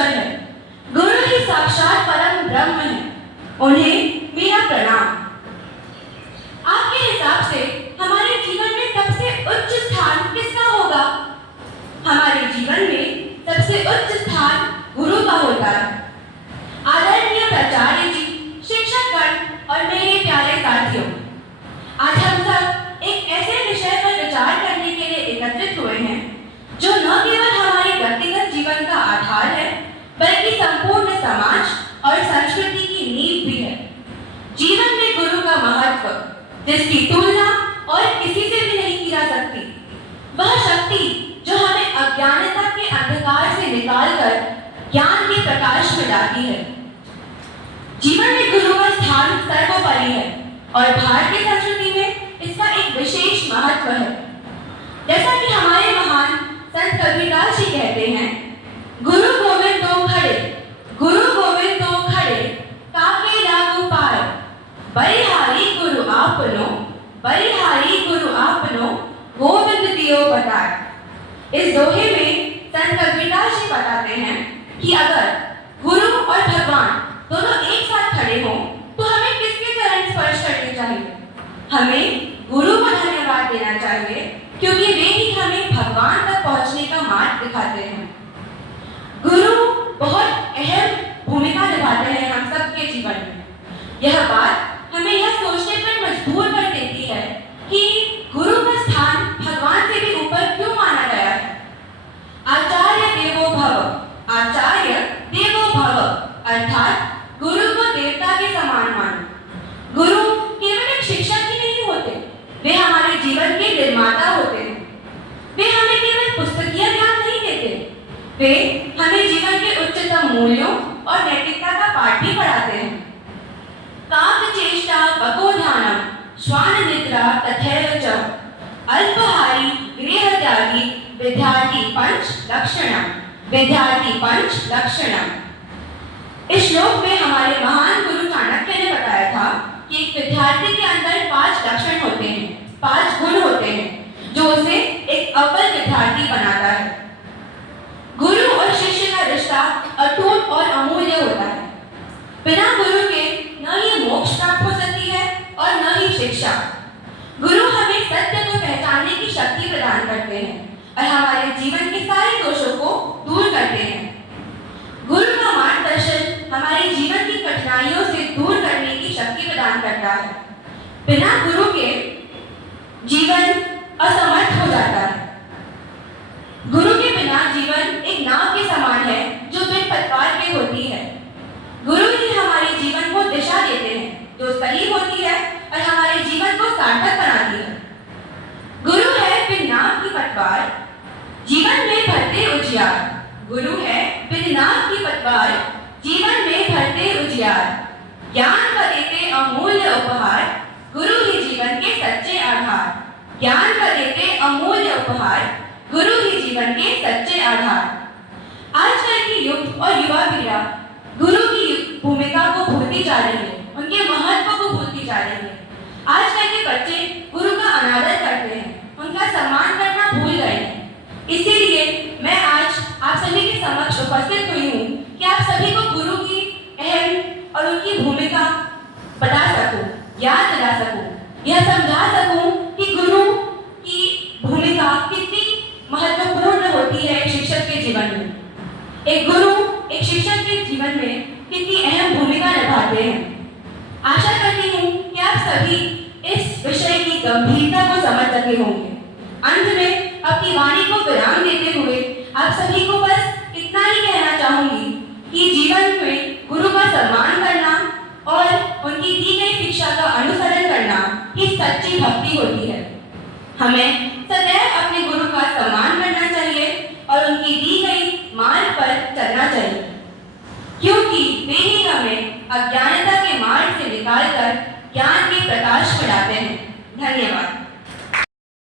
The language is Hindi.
ईश्वर है। गुरु ही साक्षात परम ब्रह्म है। उन्हें मेरा प्रणाम। आपके हिसाब से हमारे जीवन में सबसे उच्च स्थान किसका होगा? हमारे जीवन में सबसे उच्च स्थान गुरु का होता है। आदरणीय प्राचार्य जी, शिक्षकगण और मेरे प्यारे साथियों, आज हम सब एक ऐसे विषय पर विचार करने के लिए एकत्रित हुए हैं जो न केवल हमारे व्यक्तिगत जीवन का आधार है, बल्कि संपूर्ण समाज और संस्कृति की नींव भी है। जीवन में गुरु का महत्व, जिसकी तुलना और किसी से भी नहीं की जा सकती, वह शक्ति जो हमें अज्ञानता के अंधकार से निकालकर ज्ञान के प्रकाश में लाती है। जीवन में गुरु का स्थान सर्वोपरि है और भारतीय संस्कृति में इसका एक विशेष महत्व है। जैसा कि हमारे महान संत कबीरदास जी कहते हैं, गुरु गोविंद दो खड़े, गुरु गोविंद दो खड़े, काके लागू पाए, बलिहारी गुरु आपनो, बलिहारी गुरु आपनो, गोविंद दियो बताए। इस दोहे में संत कबीरदास जी बताते हैं कि अगर गुरु और भगवान दोनों एक साथ खड़े हों तो हमें किसके चरण स्पर्श करने चाहिए? हमें गुरु को धन्यवाद देना चाहिए, क्योंकि वे ही हमें भगवान तक पहुंचने का मार्ग दिखाते हैं। गुरु बहुत अहम भूमिका निभाते हैं हम सबके जीवन में। यह बात हमें यह सोचने पर मजबूर कर देती है कि गुरु का स्थान भगवान से भी ऊपर क्यों माना गया है। आचार्य देवो भव, आचार्य देवो भव, अर्थात गुरु को देवता के समान मानो। गुरु केवल एक शिक्षक ही नहीं होते, वे हमारे जीवन के निर्माता होते हैं। वे हमें केवल पुस्तकीय ज्ञान नहीं देते, वे हमें जीवन के उच्चतम मूल्यों और नैतिकता का पाठ भी पढ़ाते हैं। काक चेष्टा बको ध्यानम, श्वान निद्रा तथैव च, अल्पहारी गृह त्यागी, विद्यार्थी पंच लक्षणम, विद्यार्थी पंच लक्षणम। इस श्लोक में हमारे महान गुरु चाणक्य ने बताया था कि एक विद्यार्थी के अंदर 5 लक्षण होते हैं, 5 गुण होते हैं जो उसे एक अव्वल विद्यार्थी बनाता है। गुरु और शिष्य का रिश्ता अटूट और अमूल्य होता है। बिना गुरु के न ही मोक्ष प्राप्त हो सकती है और न ही शिक्षा। गुरु हमें सत्य को पहचानने की शक्ति प्रदान करते हैं और हमारे जीवन के सारे दोषों को दूर करते हैं। गुरु का मार्गदर्शन हमारे जीवन की कठिनाइयों से दूर करने की शक्ति प्रदान करता है। बिना गुरु के जीवन असमर्थ हो जाता है। गुरु के बिना जीवन एक नाव के समान है जो बिन पतवार के होती है। गुरु ही हमारे जीवन को दिशा देते हैं जो सही होती है और हमारे जीवन को सार्थक बनाती है। गुरु है बिन नाव की पतवार, जीवन में भरते उजियार। गुरु है बिन नाव की पतवार, जीवन में भरते उजियार। ज्ञान का देते अमूल्य उपहार, गुरु ही जीवन के सच्चे आधार। ज्ञान का देते अमूल्य उपहार, गुरु ही जीवन के सच्चे आधार। आजकल की युग और युवा पीढ़ी गुरु की भूमिका को भूलती जा रही है, उनके महत्व को भूलती जा रही है। आजकल के बच्चे गुरु का अनादर करते हैं, उनका सम्मान करना भूल गए हैं। इसीलिए मैं आज आप सभी के समक्ष उपस्थित हुई हूँ कि आप सभी को गुरु की अहम और उनकी भूमिका बता सकूं, याद दिला सकूं, यह समझा सकूं कि गुरु की भूमिका कितनी महत्वपूर्ण होती है एक शिक्षक के जीवन में। एक गुरु एक शिक्षक के जीवन में कितनी अहम भूमिका निभाते हैं। आशा करती हूँ कि आप सभी इस विषय की गंभीरता को समझ सके होंगे। अंत में अपनी वाणी को विराम देते हुए आप सभी को बस इतना ही कहना चाहूंगी कि जीवन में गुरु का सम्मान करना और उनकी दी गई शिक्षा का अनुसरण करना ही सच्ची भक्ति होती है। हमें सदैव अपने गुरु का सम्मान करना चाहिए और उनकी दी गई मार्ग पर चलना चाहिए, क्योंकि वे ही हमें अज्ञानता के मार्ग से निकालकर ज्ञान के प्रकाश में लाते हैं। धन्यवाद।